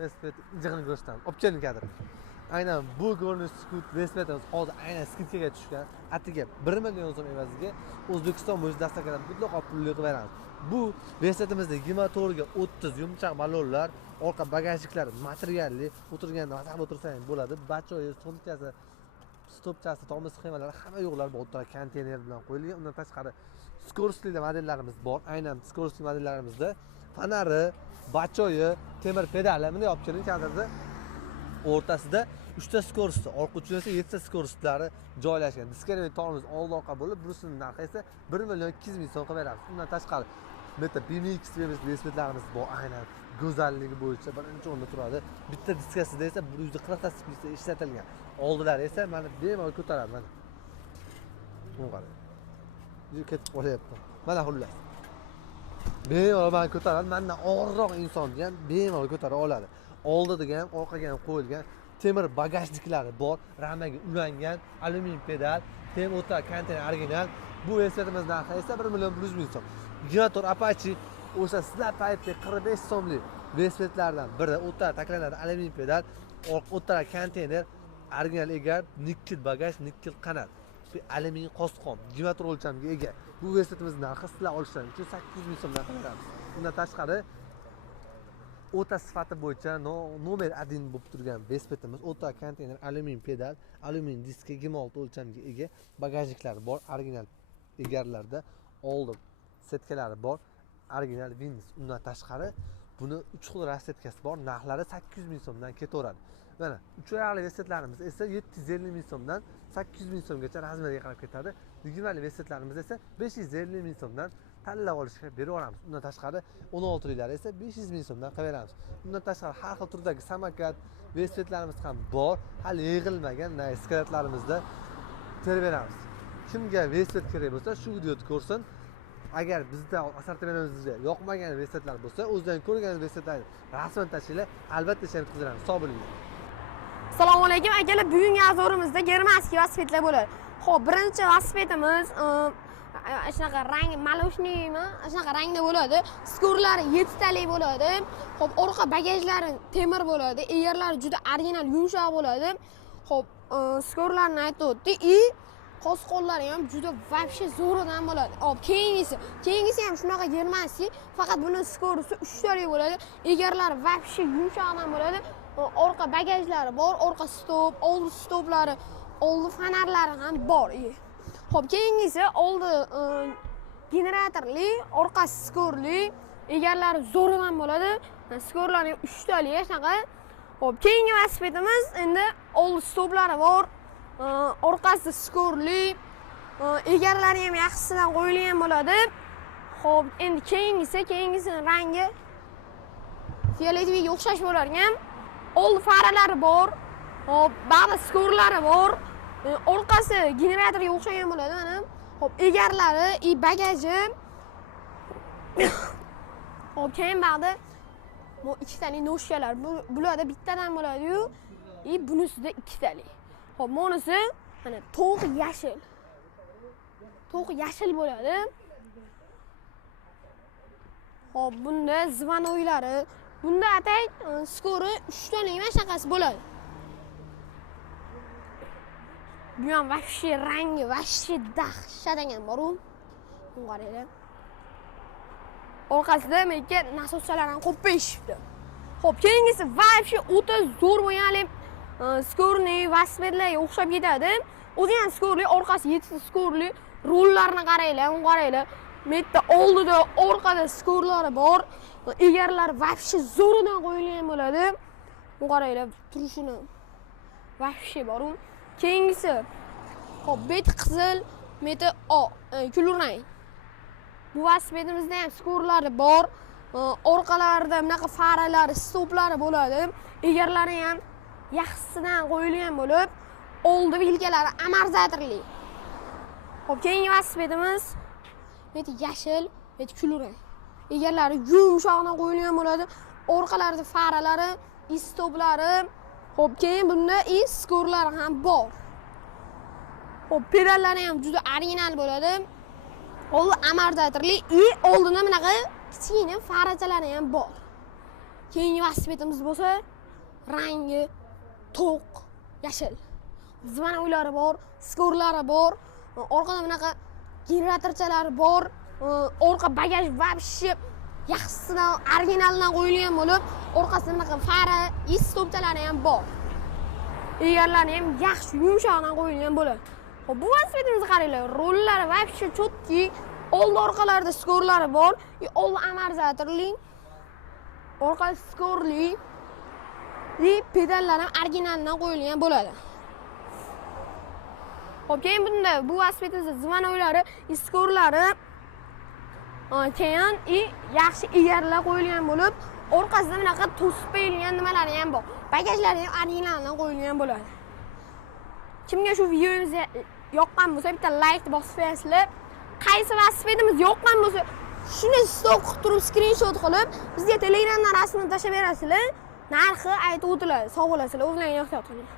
Velosiped jig'in go'shtdan olib keling kadr. Aynan bu ko'rinish velosipedimiz hozir aynan skidkaga tushgan. Atiga 1 million so'm evaziga O'zbekiston bo'yicha dastlabki mutlaqo pulli qilib beramiz. Bu velosipedimizda 24 ga 30 yumshoq balonlar, orqa bagajliklar materialli, o'tirganda masax o'tirsangiz bo'ladi. Bachoyi, sumkasi, stopchasi, tormoz sxemalari hamma yo'qlar bu o'rtada konteyner bilan qo'yilgan. Undan tashqari skorostli modellarimiz bor. Aynan skorostli modellarimizda fanari, bachoyi, temir pedali bunday olib keling kadrda. O'rtasida 3 ta skorost, orqa uchun esa 7 ta skorostlari joylashgan. Diskonoviy tormoz old orqa bo'lib, buning narxi esa 1 million 200 ming so'm qilib beramiz. Undan tashqari meta BMX velosipedlarimiz bor. Aynan go'zalligi bo'yicha birinchi o'rinda turadi. Bitta diskasida esa 140 ta spidda ishlatilgan. Oldilari esa mana bemalol ko'taradi mana. Buni qarang. Juda ketib qolyapti. Mana xullas. Bemalol mana ko'taradi. Mendan og'irroq insonni ham bemalol ko'tara oladi. Oldiga ham, orqaga ham qo'yilgan temir bagajliklari bor, ramaga ulangan alyumin pedal, tem o'ta konteyner original. Bu velosipedimiz narxi esa 1 million 100 ming so'm. Generator Apache o'sha sizlar paytda 45 so'mlik velosipedlardan biri, o'ta taklanadi alyumin pedal, o'ta konteyner, original egar, nikkel bagaj, nikkel qanot, alyumin qosqon, generator o'lchamiga ega. Bu velosipedimiz narxi sizlar olishlaringiz uchun 800 ming so'mdan beramiz. Undan tashqari o'ta sifati bo'yicha nomer 1 bo'lib turgan velosipedimiz o'ta konteyner, alyumin pedal, alyumin diska, 26 o'lchamga ega, bagajliklari bor, original egarlarda, oldi setkalari bor, original Windows. Undan tashqari buni 3 xil rassetkasi bor, narxlari 800 ming so'mdan ketaveradi. Mana 3 oyoqli velosipedlarimiz esa 750 ming so'mdan 800 ming so'mgacha razmeriga qarab ketadi. Digimali velosipedlarimiz esa 550 ming so'mdan tanlab olishga beraveramiz. Undan tashqari 16 liklari esa 500 ming so'mdan qilib beramiz. Undan tashqari har xil turdagi samokat velosipedlarimiz ham bor. Hali yig'ilmagan sklatlarimizda terib beramiz. Kimga velosiped kerak bo'lsa, shu videoni ko'rsin. Agar bizda assortimentimizda yoqmagan velosipedlar bo'lsa, o'zidan ko'rgan velosipedlarni rasman tashkillar, albatta ishni bitkazamiz. Sog' bo'ling. Assalomu alaykum akalar, bugungi avzorimizda germanskiy velosipedlar bo'ladi. Xo'p, birinchi velosipedimiz shunaqa rang maloshniy, shunaqa rangda bo'ladi. Skorlari 7 talik bo'ladi. Xo'p, orqa bagajlari temir bo'ladi. Egarlari juda original, yumshoq bo'ladi. Xo'p, skorlarni aytib o'tdik. Qosqonlari ham juda vobshe zo'ridan bo'ladi. Hop, keyingisi ham shunaqa germanskiy, faqat buni skorisi 3 talik bo'ladi. Egarlari vobshe yumshoqdan bo'ladi. Orqa bagajlari bor, orqa stop, oldi stoplari, oldi fanarlari ham bor. Xo'p, keyingisi oldi generatorli, orqasi skorli, egarlari zo'ridan bo'ladi. Skorlari 3 talik shunaqa. Xo'p, keyingi velosipedimiz endi oldi stoplari bor, orqasi skorli, egarlari ham yaxshisidan qo'yilgan bo'ladi. Xo'p, endi keyingisining rangi fioletoviga o'xshash bo'larkan. Oldi faralari bor, hop, ba'zi skorlari bor. Orqasi generatorga o'xshagan bo'ladi mana. Hop, egarlari, bagaji. Hop, keyin ba'zi bu 2 talik noshkalar. Bularda bittadan bo'ladi-yu, bunisida 2 talik. Hop, bunisi mana to'q yashil. To'q yashil bo'ladi. Hop, bunda zvanoylari, bunda atay skori 3 talik emas, shunaqasi bo'ladi. Bu ham vashshi rangi, vashshi dahshat ekan bor-ku. Buni qaranglar. Orqasida menga nasoschalar ham qo'ppayishibdi. Xo'p, keyingisi vashshi o'ta zo'r bo'lgan skorli velosipedlarga o'xshab ketadi. O'zi ham skorli, orqasi 7 ta skorli, rollarni qaranglar, uni qaranglar. Metta oldida, orqada skorlari bor. Egarlar vashshi zo'ridan qo'yilgan bo'ladi. Uni qaranglar, turishini vashshi bor-ku. Keyingisi hop, beti qizil, meti kulrang. Bu velosipedimizda ham skorlari bor. Orqalarida bunaqa faralari, stoplari bo'ladi. Egarlari ham yaxshisidan qo'yilgan bo'lib, oldi vilkalari amortizatorli. Hop, keyingi velosipedimiz meti yashil, meti kulrang. Egarlari yumshoqdan qo'yilgan bo'ladi. Orqalarida faralari, stoplari. Hop, keyin bunda skorlari ham bor. Hop, pedallari ham juda original bo'ladi. Oldi amortizatorli, oldinda bunaqa kichkina farachalari ham bor. Keyingi velosipedimiz bo'lsa, rangi to'q yashil. Zvanavlari bor, skorlari bor, orqada bunaqa generatorchalari bor, orqa bagaj вообще yaxshisidan, originalidan qo'yilgan bo'lib, orqasida bunaqa fara, is stopchalari ham bor. Egarlari ham yaxshi yumshoqdan qo'yilgan bo'ladi. Xo'p, bu velosipedimizni qaranglar, rollari вообще chotki, old orqalarida skorlari bor, old amortizatorli, orqa skorli, pedallar ham originalidan qo'yilgan bo'ladi. Xo'p, keyin bunda bu velosipedimizda zvanavlari, skorlari keyin yaxshi egarlar qo'yilgan bo'lib, orqasida bunaqa to'sib qo'yilgan nimalari ham bor. Bagajlari ham originaldan qo'yilgan bo'ladi. Kimga shu videomiz yoqqan bo'lsa, bitta like bosib qo'yasizlar. Qaysi velosipedimiz yoqqan bo'lsa, shuni stok qilib turib, screenshot qilib, bizga Telegramdan rasmini tashlab berasizlar. Narxi aytib o'tiladi. Sog' bo'lasizlar, o'zlaringiz ehtiyot qiling.